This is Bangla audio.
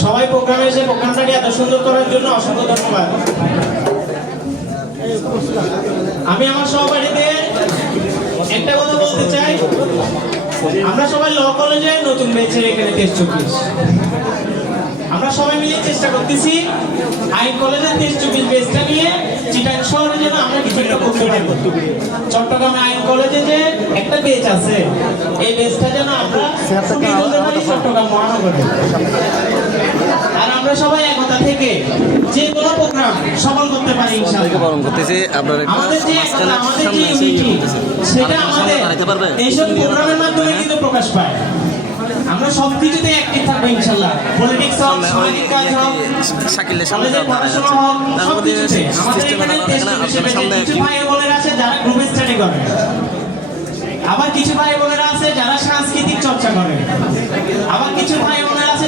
সবাই প্রোগ্রামে এসে প্রোগ্রামটাকে এত সুন্দর করার জন্য অসংখ্য ধন্যবাদ। আমি আমার সহপাঠীদের একটা কথা বলতে চাই, আমরা সবাই ল কলেজে নতুন বেচের এখানে 23-24, আমরা সবাই মিলে চেষ্টা করতেছি আইন কলেজের 23-24 বেচটা নিয়ে চিটাং শহরে যেন আমরা কিছু একটা করতে পারি। চট্টগ্রামে আইন কলেজে যে একটা বেচ আছে, এই বেচটা যেন আমরা ফুটিয়ে তুলতে পারি চট্টগ্রাম মহানগরে। আর আমরা সবাই একতা থেকে যে কোনো প্রোগ্রাম সফল করতে পারি ইনশাআল্লাহ। আমাদের যে একতা, আমাদের যে ইউনিটি, সেটা আমাদের এইসব প্রোগ্রামের মাধ্যমে কিন্তু প্রকাশ পায়। আমরা সবকিছুতে অ্যাক্টিভ থাকবো ইনশাআল্লাহ। পলিটিক্স হোক, সামাজিক কাজ হোক, কলেজের পড়াশোনা হোক, সবকিছুতে। আমাদের এখানে কিছু ভাই বোনেরা আছে যারা গ্রুপ স্টাডি করে, আবার কিছু ভাই বোনেরা আছে যারা সাংস্কৃতিক চর্চা করে, আবার কিছু ভাই বোনেরা আছে